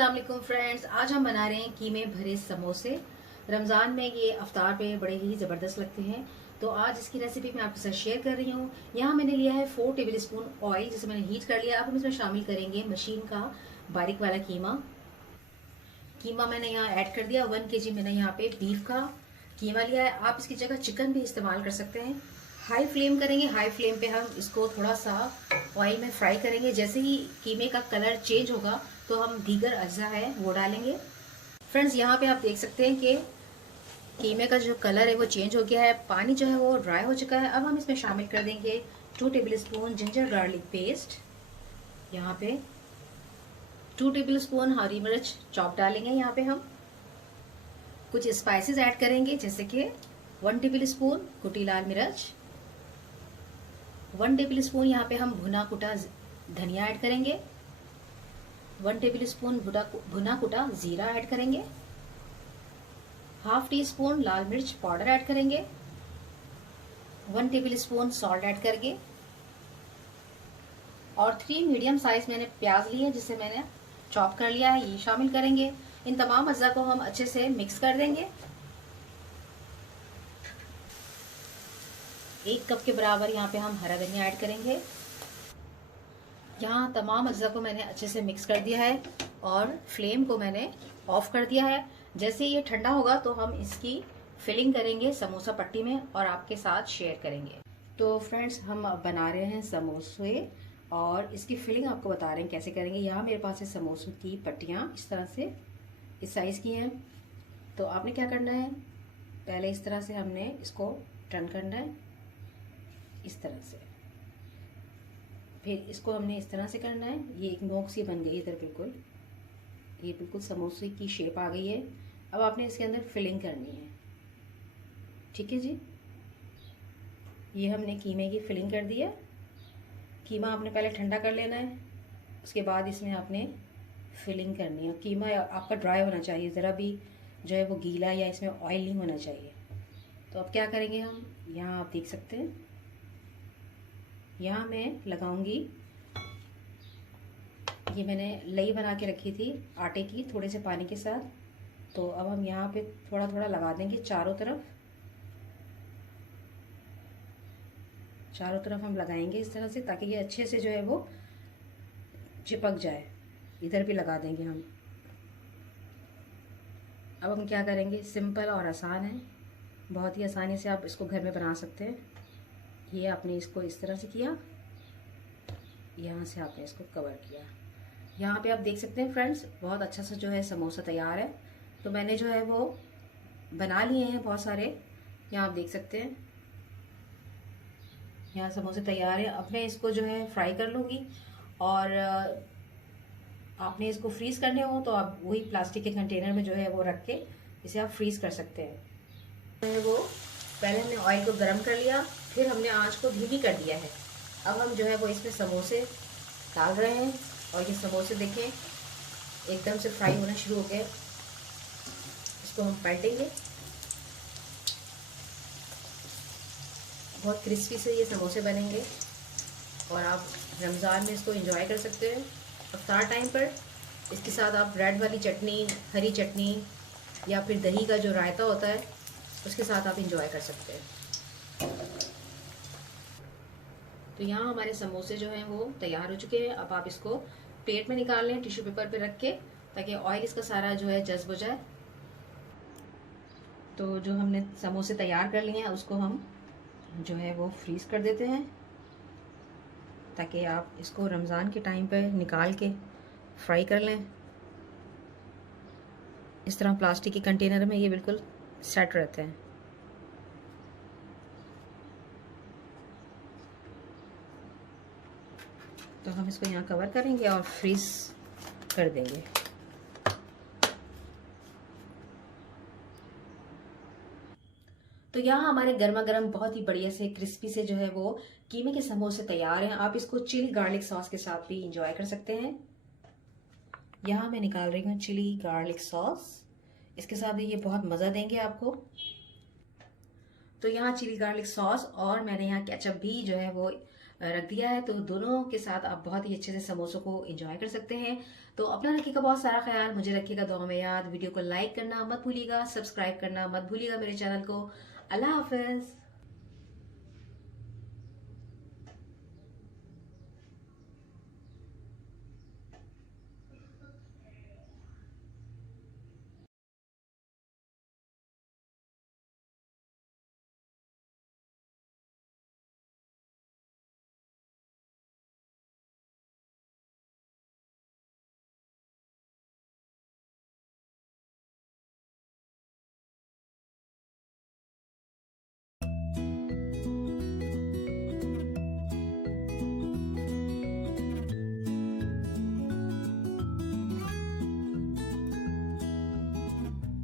अस्सलाम वालेकुम फ्रेंड्स, आज हम बना रहे हैं कीमे भरे समोसे। रमज़ान में ये अफ्तार पे बड़े ही ज़बरदस्त लगते हैं। तो आज इसकी रेसिपी मैं आपके साथ शेयर कर रही हूँ। यहाँ मैंने लिया है 4 टेबल स्पून ऑयल, जिसे मैंने हीट कर लिया। अब हम इसमें शामिल करेंगे मशीन का बारीक वाला कीमा। कीमा मैंने यहाँ ऐड कर दिया। 1 kg मैंने यहाँ पे बीफ का कीमा लिया है। आप इसकी जगह चिकन भी इस्तेमाल कर सकते हैं। हाई फ्लेम करेंगे। हाई फ्लेम पे हम इसको थोड़ा सा ऑयल में फ्राई करेंगे। जैसे ही कीमे का कलर चेंज होगा तो हम दीगर अज्जा है वो डालेंगे। फ्रेंड्स, यहाँ पे आप देख सकते हैं कि कीमे का जो कलर है वो चेंज हो गया है। पानी जो है वो ड्राई हो चुका है। अब हम इसमें शामिल कर देंगे 2 table spoon ginger garlic paste. यहाँ पे 2 टेबल स्पून हरी मिर्च चॉप डालेंगे। यहाँ पे हम कुछ स्पाइसेस ऐड करेंगे, जैसे कि 1 टेबल स्पून कुटी लाल मिर्च, 1 टेबल स्पून यहाँ पे हम भुना कुटा धनिया ऐड करेंगे, 1 टेबल स्पून भुना कुटा जीरा ऐड करेंगे, हाफ टी स्पून लाल मिर्च पाउडर ऐड करेंगे, 1 टेबल स्पून सॉल्ट ऐड करके, और 3 मीडियम साइज मैंने प्याज लिए जिसे मैंने चॉप कर लिया है, ये शामिल करेंगे। इन तमाम अज्जा को हम अच्छे से मिक्स कर देंगे। 1 कप के बराबर यहाँ पे हम हरा धनिया ऐड करेंगे। यहाँ तमाम अज्जा को मैंने अच्छे से मिक्स कर दिया है और फ्लेम को मैंने ऑफ कर दिया है। जैसे ये ठंडा होगा तो हम इसकी फिलिंग करेंगे समोसा पट्टी में और आपके साथ शेयर करेंगे। तो फ्रेंड्स, हम बना रहे हैं समोसे और इसकी फिलिंग आपको बता रहे हैं कैसे करेंगे। यहाँ मेरे पास है समोसों की पट्टियाँ, इस तरह से इस साइज़ की हैं। तो आपने क्या करना है, पहले इस तरह से हमने इसको टर्न करना है, इस तरह से। फिर इसको हमने इस तरह से करना है। ये एक नोक सी बन गई इधर, बिल्कुल ये बिल्कुल समोसे की शेप आ गई है। अब आपने इसके अंदर फिलिंग करनी है, ठीक है जी। ये हमने कीमे की फिलिंग कर दी है। कीमा आपने पहले ठंडा कर लेना है, उसके बाद इसमें आपने फिलिंग करनी है। कीमा आपका ड्राई होना चाहिए, ज़रा भी जो है वो गीला या इसमें ऑयल नहीं होना चाहिए। तो अब क्या करेंगे हम, यहाँ आप देख सकते हैं, यहाँ मैं लगाऊंगी, ये मैंने लई बना के रखी थी आटे की थोड़े से पानी के साथ। तो अब हम यहाँ पे थोड़ा थोड़ा लगा देंगे चारों तरफ हम लगाएंगे इस तरह से, ताकि ये अच्छे से जो है वो चिपक जाए। इधर भी लगा देंगे हम। अब हम क्या करेंगे, सिंपल और आसान है, बहुत ही आसानी से आप इसको घर में बना सकते हैं। ये आपने इसको इस तरह से किया, यहाँ से आपने इसको कवर किया। यहाँ पे आप देख सकते हैं फ्रेंड्स, बहुत अच्छा सा जो है समोसा तैयार है। तो मैंने जो है वो बना लिए हैं बहुत सारे, यहाँ आप देख सकते हैं, यहाँ समोसे तैयार है। अब मैं इसको जो है फ्राई कर लूँगी, और आपने इसको फ्रीज करने हो तो आप वही प्लास्टिक के कंटेनर में जो है वो रख के इसे आप फ्रीज कर सकते हैं। वो पहले हमने ऑयल को गर्म कर लिया, फिर हमने आंच को धीमी कर दिया है। अब हम जो है वो इसमें समोसे डाल रहे हैं, और ये समोसे देखें एकदम से फ्राई होना शुरू हो गए। इसको हम पलटेंगे, बहुत क्रिस्पी से ये समोसे बनेंगे, और आप रमज़ान में इसको एंजॉय कर सकते हैं अफ्तार टाइम पर। इसके साथ आप रेड वाली चटनी, हरी चटनी, या फिर दही का जो रायता होता है उसके साथ आप एंजॉय कर सकते हैं। तो यहाँ हमारे समोसे जो हैं वो तैयार हो चुके हैं। अब आप इसको प्लेट में निकाल लें, टिश्यू पेपर पे रख के, ताकि ऑयल इसका सारा जो है जज्ब हो जाए। तो जो हमने समोसे तैयार कर लिए हैं उसको हम जो है वो फ्रीज कर देते हैं, ताकि आप इसको रमज़ान के टाइम पे निकाल के फ्राई कर लें। इस तरह प्लास्टिक के कंटेनर में ये बिल्कुल सेट रहते हैं। तो हम इसको यहाँ कवर करेंगे और फ्रीज कर देंगे। तो यहाँ हमारे गर्मा गर्म बहुत ही बढ़िया से क्रिस्पी से जो है वो कीमे के समोसे तैयार हैं। आप इसको चिली गार्लिक सॉस के साथ भी इंजॉय कर सकते हैं। यहाँ मैं निकाल रही हूँ चिली गार्लिक सॉस, इसके साथ भी ये बहुत मज़ा देंगे आपको। तो यहाँ चिली गार्लिक सॉस और मैंने यहाँ केचप भी जो है वो रख दिया है, तो दोनों के साथ आप बहुत ही अच्छे से समोसों को एंजॉय कर सकते हैं। तो अपना रखिएगा बहुत सारा ख्याल, मुझे रखिएगा दुआ में याद। वीडियो को लाइक करना मत भूलिएगा, सब्सक्राइब करना मत भूलिएगा मेरे चैनल को। अल्लाह हाफिज।